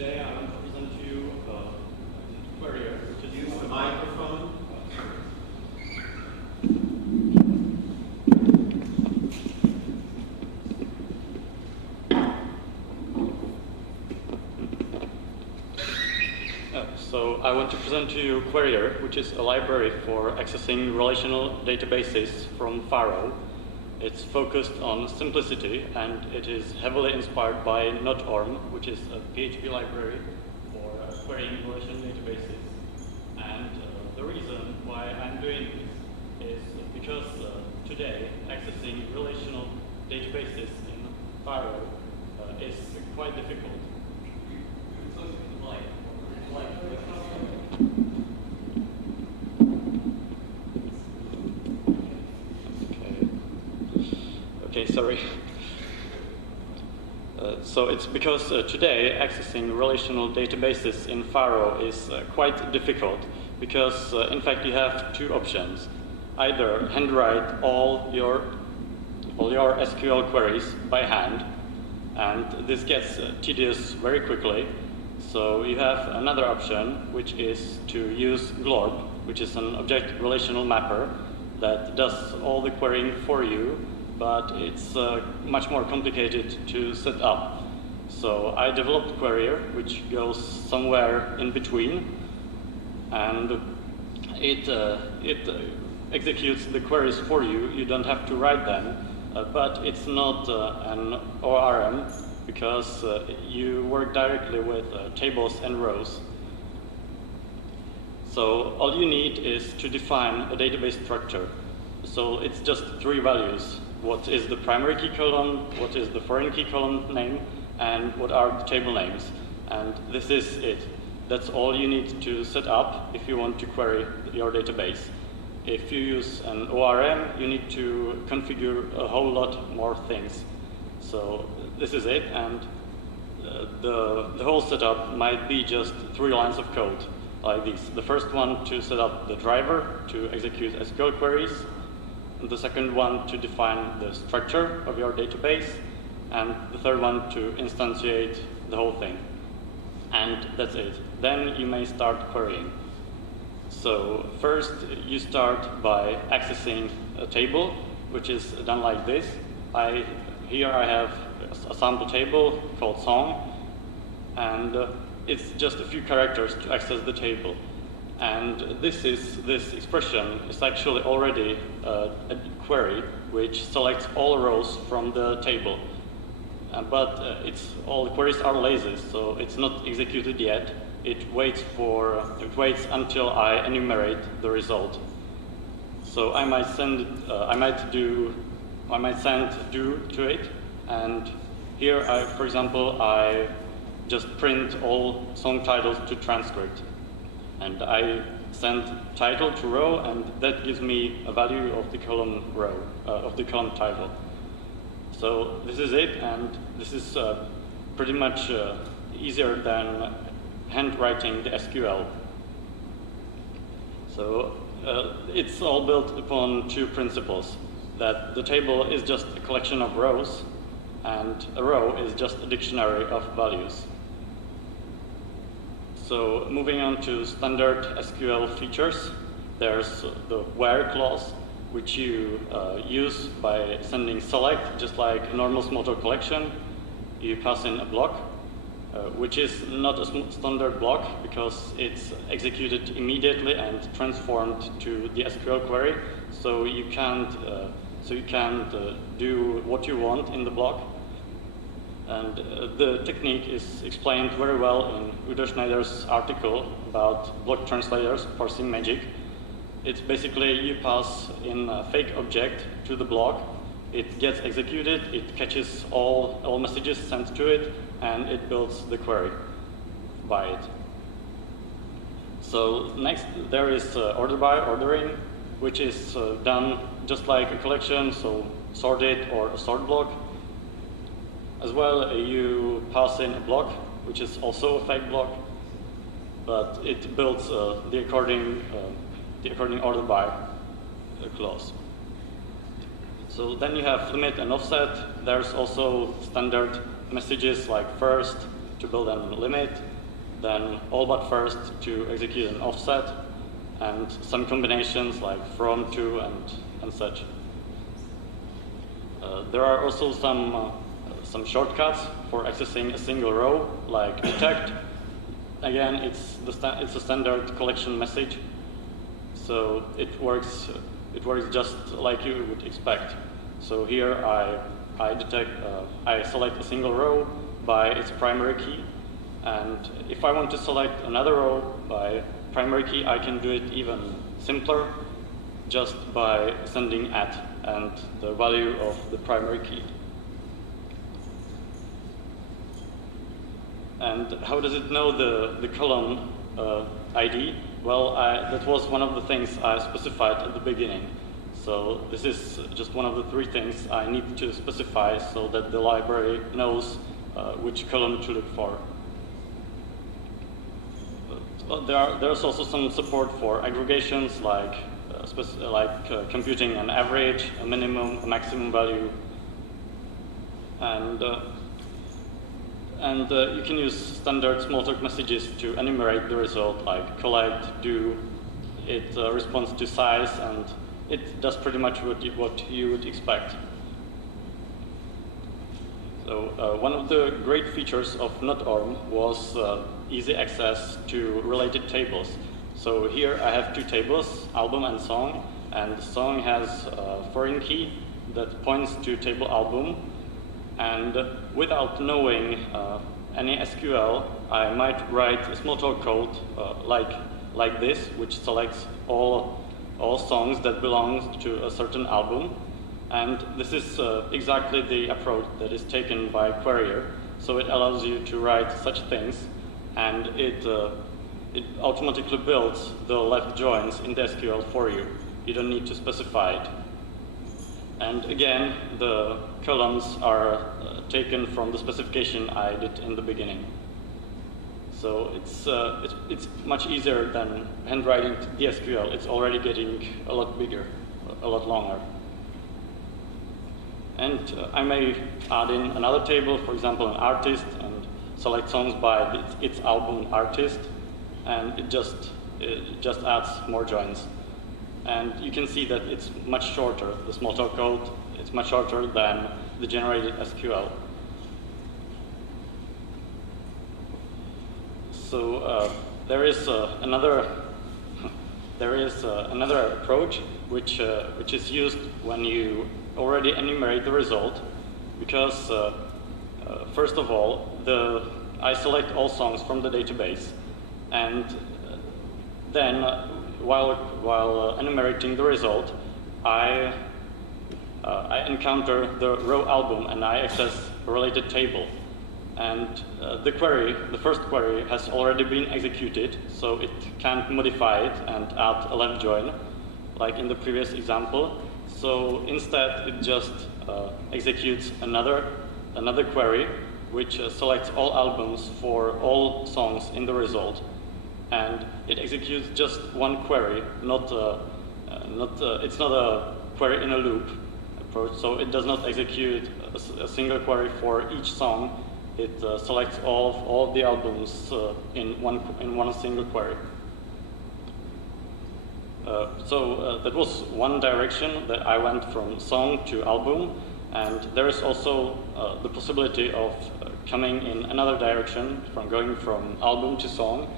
today I want to present to you Querier, which is use the microphone. So I want to present to you Querier, which is a library for accessing relational databases from Pharo. It's focused on simplicity, and it is heavily inspired by NotOrm, which is a PHP library for querying relational databases. And the reason why I'm doing this is because today accessing relational databases in Pharo is quite difficult. Okay, sorry. So it's because today accessing relational databases in Pharo is quite difficult because in fact you have two options. Either handwrite all your SQL queries by hand, and this gets tedious very quickly. So you have another option, which is to use Glorb, which is an object relational mapper that does all the querying for you, but it's much more complicated to set up. So I developed Querier, which goes somewhere in between, and it executes the queries for you. You don't have to write them, but it's not an ORM because you work directly with tables and rows. So all you need is to define a database structure. So it's just three values. What is the primary key column, what is the foreign key column name, and what are the table names. And this is it. That's all you need to set up if you want to query your database. If you use an ORM, you need to configure a whole lot more things. So this is it, and the whole setup might be just 3 lines of code like this. The first one to set up the driver to execute SQL queries, and the second one to define the structure of your database, and the third one to instantiate the whole thing. And that's it. Then you may start querying. So first you start by accessing a table, which is done like this. Here I have a sample table called song, and it's just a few characters to access the table. And this expression is actually already a query which selects all rows from the table. But all the queries are lazy, so it's not executed yet. It waits until I enumerate the result. So I might send do to it, and here for example I just print all song titles to transcript. And I send title to row, and that gives me a value of the column row, of the column title. So this is it, and this is pretty much easier than handwriting the SQL. So it's all built upon two principles, that the table is just a collection of rows, and a row is just a dictionary of values. So moving on to standard SQL features, there's the where clause, which you use by sending select, just like a normal small talk collection. You pass in a block, which is not a standard block because it's executed immediately and transformed to the SQL query. So you can't do what you want in the block. And the technique is explained very well in Udo Schneider's article about block translators parsing magic. It's basically you pass in a fake object to the block, it gets executed, it catches all messages sent to it, and it builds the query by it. So next there is order by ordering, which is done just like a collection, so sorted or a sort block. As well, you pass in a block, which is also a fake block, but it builds the according order by clause. So then you have limit and offset. There's also standard messages like first, to build a limit, then all but first to execute an offset, and some combinations like from, to, and such. There are also some shortcuts for accessing a single row, like detect. Again, it's a standard collection message, so it works just like you would expect. So here I select a single row by its primary key, and if I want to select another row by primary key, I can do it even simpler, just by sending @ and the value of the primary key. And how does it know the column ID? Well, that was one of the things I specified at the beginning. So this is just one of the 3 things I need to specify so that the library knows which column to look for. There's also some support for aggregations, like computing an average, a minimum, a maximum value, and you can use standard Smalltalk messages to enumerate the result, like collect, do. It responds to size, and it does pretty much what you would expect. So one of the great features of NotOrm was easy access to related tables. So here I have 2 tables, album and song, and the song has a foreign key that points to table album. And without knowing any SQL, I might write a Smalltalk code like this, which selects all songs that belong to a certain album. And this is exactly the approach that is taken by Querier. So it allows you to write such things, and it automatically builds the left joins in the SQL for you. You don't need to specify it. And again, the columns are taken from the specification I did in the beginning. So it's much easier than handwriting the SQL. It's already getting a lot bigger, a lot longer. And I may add in another table, for example, an artist, and select songs by its album artist, and it just adds more joins. And you can see that it's much shorter, the Smalltalk code, it's much shorter than the generated SQL. So there is another approach which is used when you already enumerate the result, because first of all, I select all songs from the database, and then while enumerating the result, I encounter the row album and I access a related table. And the first query has already been executed, so it can't modify it and add a left join, like in the previous example. So instead, it just executes another query, which selects all albums for all songs in the result. And it executes just one query, it's not a query in a loop approach, so it does not execute a single query for each song. It selects all of the albums in one single query. So that was one direction that I went from song to album, and there is also the possibility of coming in another direction, from going from album to song.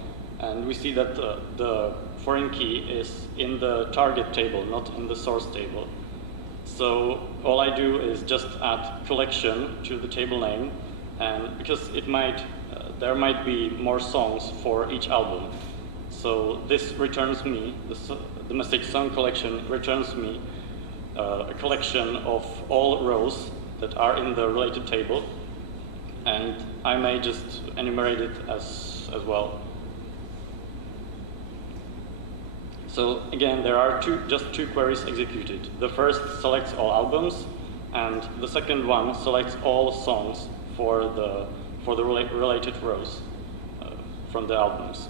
And we see that the foreign key is in the target table, not in the source table. So all I do is just add collection to the table name, and because there might be more songs for each album. So this returns me, the message song collection returns me a collection of all rows that are in the related table, and I may just enumerate it as well. So again, there are just two queries executed. The first selects all albums, and the second one selects all songs for the related rows from the albums.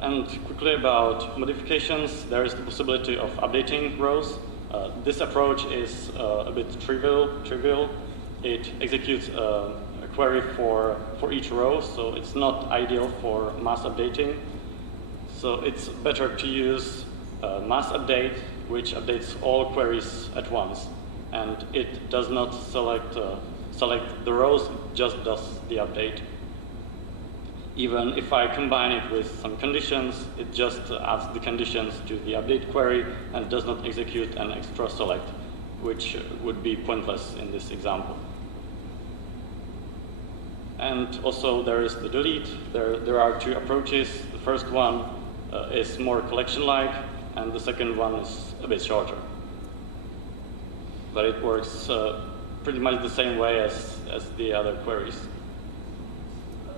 And quickly about modifications, there is the possibility of updating rows. This approach is a bit trivial. it executes a query for each row, so it's not ideal for mass updating. So it's better to use mass update, which updates all queries at once. And it does not select the rows, it just does the update. Even if I combine it with some conditions, it just adds the conditions to the update query and does not execute an extra select, which would be pointless in this example. And also there is the delete. There are two approaches. The first one is more collection-like, and the second one is a bit shorter. But it works pretty much the same way as the other queries.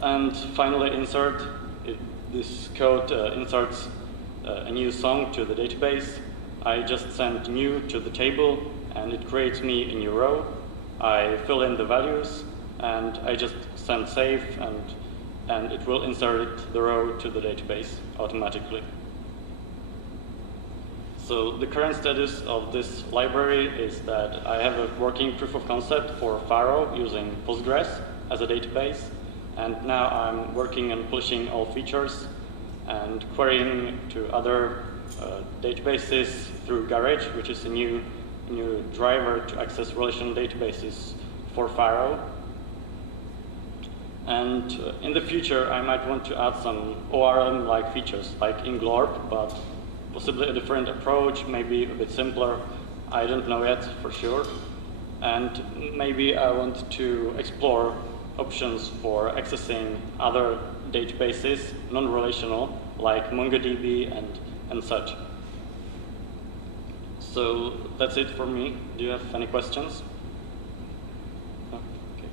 And finally, insert. This code inserts a new song to the database. I just send new to the table, and it creates me a new row. I fill in the values, and I just send save, and it will insert the row to the database automatically. So the current status of this library is that I have a working proof of concept for Pharo using Postgres as a database. And now I'm working on pushing all features and querying to other databases through Garage, which is a new driver to access relational databases for Pharo. And in the future, I might want to add some ORM-like features, like in Glorp, but possibly a different approach, maybe a bit simpler. I don't know yet for sure. And maybe I want to explore options for accessing other databases, non-relational, like MongoDB and such. So that's it for me. Do you have any questions? Oh, okay.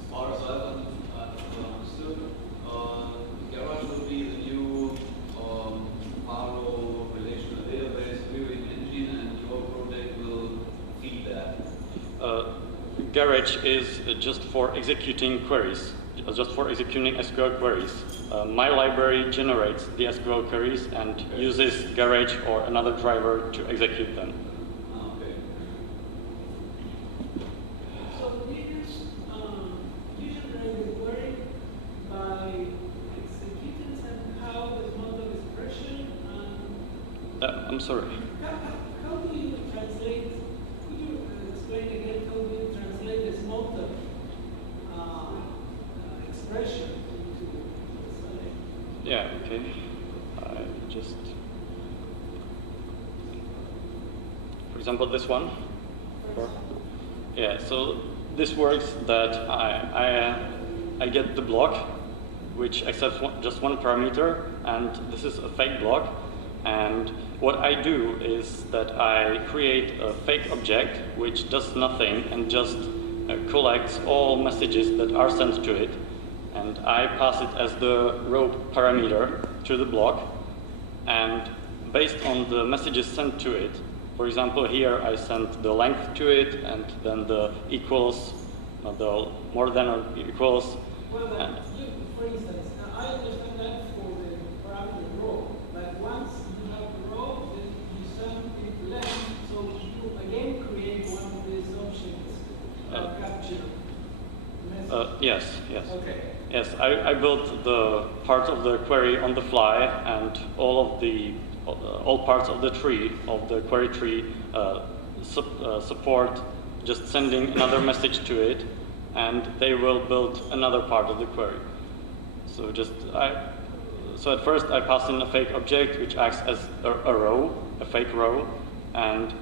As far as I've understood, Garage will be the new Pharo relational database querying engine, and your project will feed that. Garage is just for executing queries, just for executing SQL queries. My library generates the SQL queries and uses Garage or another driver to execute them. Okay. So you generate the query by executing somehow this model expression. I'm sorry. How do you translate? Could you explain again how do you translate this model expression into Yeah, okay. For example, this one. Yeah, so this works that I get the block, which accepts just one parameter, and this is a fake block. And what I do is that I create a fake object which does nothing and just collects all messages that are sent to it. And I pass it as the row parameter to the block. And based on the messages sent to it, for example, here I sent the length to it, and then the equals, the more than or equals. Well, for instance, I understand that for the parameter row, but once you have the row, then you send it length, so you again create one of these options, capture. Yes. Okay. Yes, I built the parts of the query on the fly, and all parts of the tree, of the query tree, support just sending another message to it, and they will build another part of the query. So so at first I pass in a fake object which acts as a row, a fake row, and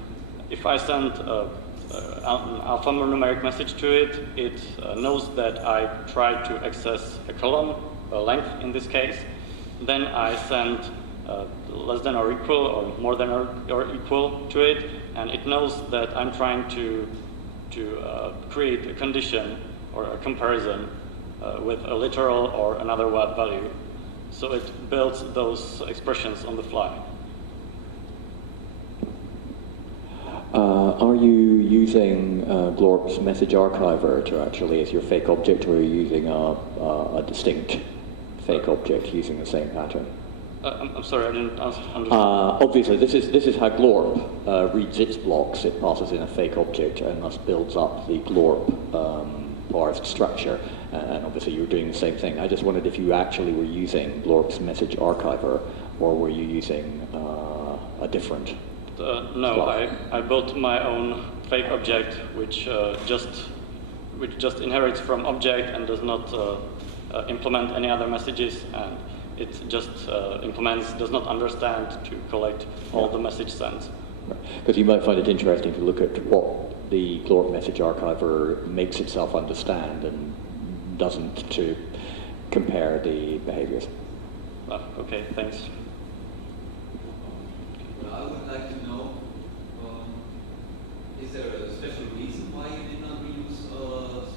if I send an alphanumeric message to it, it knows that I try to access a column, a length in this case. Then I send less than or equal or more than or equal to it, and it knows that I'm trying to create a condition or a comparison with a literal or another web value. So it builds those expressions on the fly. Are you using Glorp's message archiver to actually as your fake object, or are you using a distinct fake object using the same pattern? I'm sorry, I didn't understand. Obviously, this is how glorp reads its blocks. It passes in a fake object and thus builds up the glorp parsed structure. And obviously, you're doing the same thing. I just wondered if you actually were using glorp's message archiver, or were you using a different? No, I built my own fake object, which just inherits from object and does not implement any other messages, and it just does not understand to collect all the message sends. Because you might find it interesting to look at what the glorp message archiver makes itself understand and doesn't, to compare the behaviors. Okay, thanks. I would like to know, is there a special reason why you did not reuse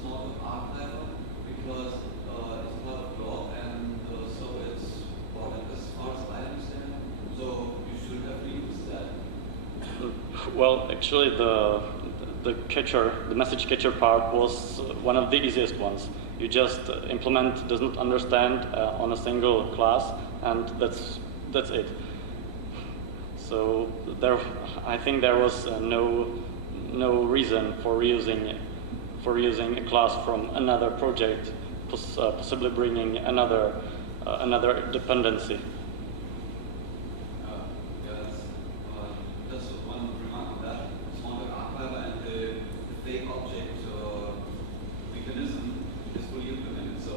small archiver? Because it's part of glorp, and so it's important as far as I understand. So you should have reused that. Well, actually, the message catcher part was one of the easiest ones. You just implement does not understand on a single class, and that's it. So I think there was no reason for reusing a class from another project, possibly bringing another dependency. Just one remark on that. Small archiver and the fake object mechanism is fully implemented, so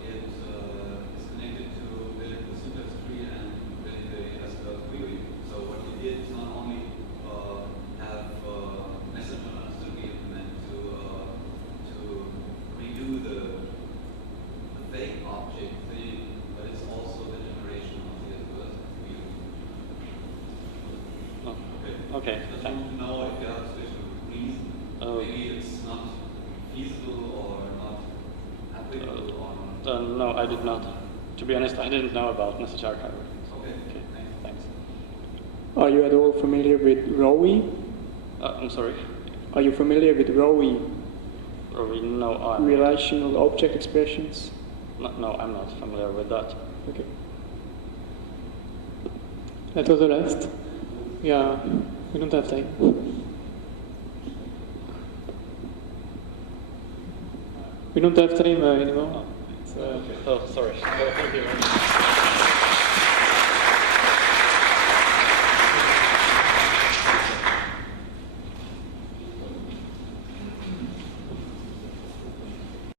it is connected to the syntax tree and then it has the query. So what you did is not only have message understood be implemented to redo the fake object thing, but it's also the generation of the query. Okay, Just thanks. want to know if you have a special reason. Maybe it's not feasible or not applicable or not. No, I did not. To be honest, I didn't know about message archiver. Okay, Thanks. Are you at all familiar with ROWE? I'm sorry. Are you familiar with ROWE? No, I'm Relational object expressions? no, I'm not familiar with that. Okay. That was the rest. Yeah, we don't have time. We don't have time anymore. Okay. Oh, sorry. Thank you.